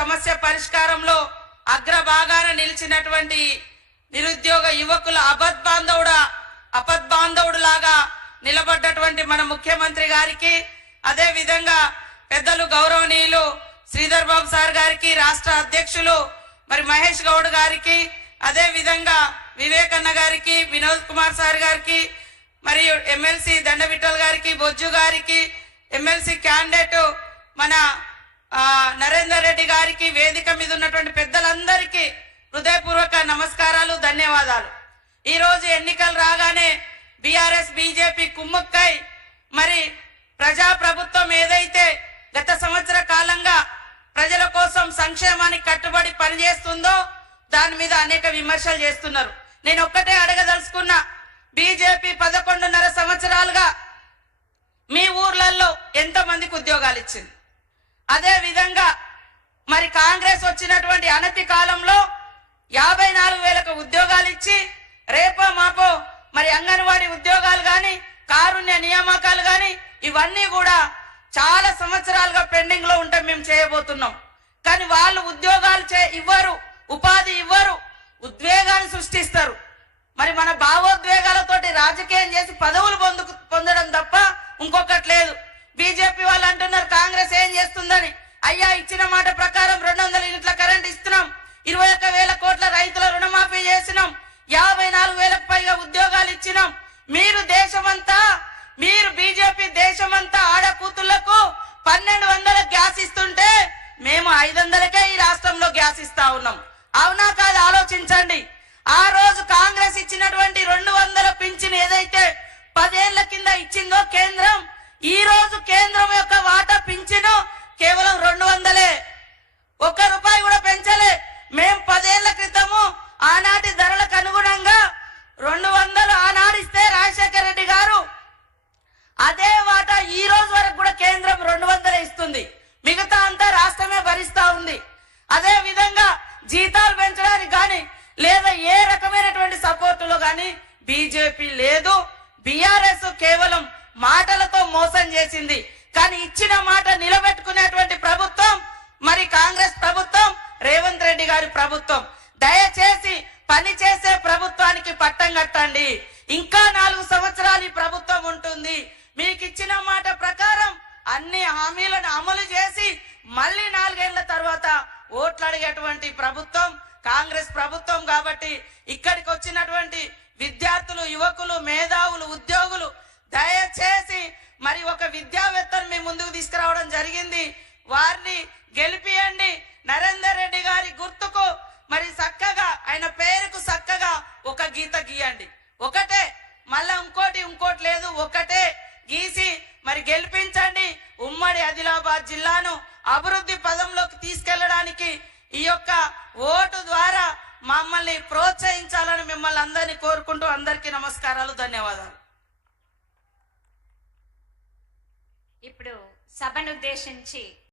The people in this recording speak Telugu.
సమస్య పరిష్కారంలో అగ్రభాగాన నిలిచినటువంటి నిరుద్యోగ యువకుల అపద్బాంధవుడు లాగా నిలబడ్డటువంటి మన ముఖ్యమంత్రి గారికి, అదే విధంగా పెద్దలు గౌరవనీయులు శ్రీధర్ బాబు సార్ గారికి, రాష్ట్ర అధ్యక్షులు మరి మహేష్ గౌడ్ గారికి, అదే విధంగా వివేకన్న గారికి, వినోద్ కుమార్ సార్ గారికి, మరియు ఎమ్మెల్సీ దండవిఠల్ గారికి, బొజ్జు గారికి, ఎమ్మెల్సీ క్యాండిడేట్ మన నరేందర్ రెడ్డి గారికి, వేదిక మీద ఉన్నటువంటి పెద్దలందరికీ హృదయపూర్వక నమస్కారాలు, ధన్యవాదాలు. ఈ రోజు ఎన్నికలు రాగానే బీఆర్ఎస్ బీజేపీ కుమ్ముక్కై మరి ప్రజా ప్రభుత్వం ఏదైతే గత సంవత్సర కాలంగా ప్రజల కోసం సంక్షేమానికి కట్టుబడి పనిచేస్తుందో దాని మీద అనేక విమర్శలు చేస్తున్నారు. నేను ఒక్కటే అడగదలుచుకున్నా, బీజేపీ 11.5 సంవత్సరాలుగా మీ ఊర్లలో ఎంతమందికి ఉద్యోగాలు ఇచ్చింది? అదే విధంగా మరి కాంగ్రెస్ వచ్చినటువంటి అనతి కాలంలో 54,000 ఉద్యోగాలు ఇచ్చి రేపో మాపో మరి అంగన్వాడీ ఉద్యోగాలు గాని, కారుణ్య నియామకాలు గాని ఇవన్నీ కూడా చాలా సంవత్సరాలుగా పెండింగ్ లో ఉంటే మేము చేయబోతున్నాం. కానీ వాళ్ళు ఉద్యోగాలు ఇవ్వరు, ఉపాధి ఇవ్వరు, ఉద్వేగాన్ని సృష్టిస్తారు. మరి మన భావోద్వేగాలతోటి రాజకీయం చేసి పదవులు పొందడం తప్ప ఇంకొకటి లేదు. బీజేపీ వాళ్ళు అంటున్నారు కాంగ్రెస్ ఏం చేస్తుందని. అయ్యా, ఇచ్చిన మాట ప్రకారం 200 యూనిట్ల కరెంట్ ఇస్తున్నాం, 21,000 కోట్ల రైతుల రుణమాఫీ చేసినాం, 54,000కు పైగా ఉద్యోగాలు ఇచ్చినాం. మీరు బీజేపీ దేశమంతా ఆడకూతుళ్లకు 1,200 గ్యాస్ ఇస్తుంటే మేము 500కే ఈ రాష్ట్రంలో గ్యాస్ ఇస్తా ఉన్నాం. అవునా కాదు ఆలోచించండి. ఆ రోజు కాంగ్రెస్ ఇచ్చినటువంటి 200 పింఛన్ ఏదైతే 10 ఏళ్ల కింద ఇచ్చిందో కేంద్రం, ఈ రోజు కేంద్రం యొక్క వాటా పింఛను కేవలం 200. ₹1 కూడా పెంచలే. మేం 10 ఏళ్ల క్రితము ఆనాటి ధరలకు అనుగుణంగా 200 ఆనాడిస్తే రాజశేఖర రెడ్డి గారు అదే వాటా ఈ రోజు వరకు కూడా కేంద్రం 200 ఇస్తుంది. మిగతా అంతా రాష్ట్రమే భరిస్తా ఉంది. అదే విధంగా జీతాలు పెంచడానికి కానీ లేదా ఏ రకమైనటువంటి సపోర్టులో కానీ బీజేపీ లేదు. బీఆర్ఎస్ కేవలం మాటలతో మోసం చేసింది. కానీ ఇచ్చిన మాట నిలబెట్టుకునేటువంటి ప్రభుత్వం మరి కాంగ్రెస్ ప్రభుత్వం, రేవంత్ రెడ్డి గారి ప్రభుత్వం. దయచేసి పని చేసే ప్రభుత్వానికి పట్టం కట్టండి. ఇంకా 4 సంవత్సరాలు ఈ ప్రభుత్వం ఉంటుంది. మీకు ఇచ్చిన మాట ప్రకారం అన్ని హామీలను అమలు చేసి మళ్ళీ 4 ఏళ్ల తర్వాత ఓట్లు అడిగేటువంటి ప్రభుత్వం కాంగ్రెస్ ప్రభుత్వం. కాబట్టి ఇక్కడికి వచ్చినటువంటి విద్యార్థులు, యువకులు, మేధావులు, ఉద్యోగులు దయచేసి మరి ఒక విద్యావేత్తను మీ ముందుకు తీసుకురావడం జరిగింది. వారిని గెలిపియండి. నరేందర్ రెడ్డి గారి గుర్తుకు మరి చక్కగా ఆయన పేరుకు చక్కగా ఒక గీత గీయండి. ఒకటే, మళ్ళా ఇంకోటి లేదు, ఒకటే గీసి మరి గెలిపించండి. ఉమ్మడి ఆదిలాబాద్ జిల్లాను అభివృద్ధి పదంలోకి తీసుకెళ్లడానికి ఈ యొక్క ఓటు ద్వారా మమ్మల్ని ప్రోత్సహించాలని మిమ్మల్ని అందరినీ కోరుకుంటూ అందరికీ నమస్కారాలు, ధన్యవాదాలు. ఇప్పుడు సభను ఉద్దేశించి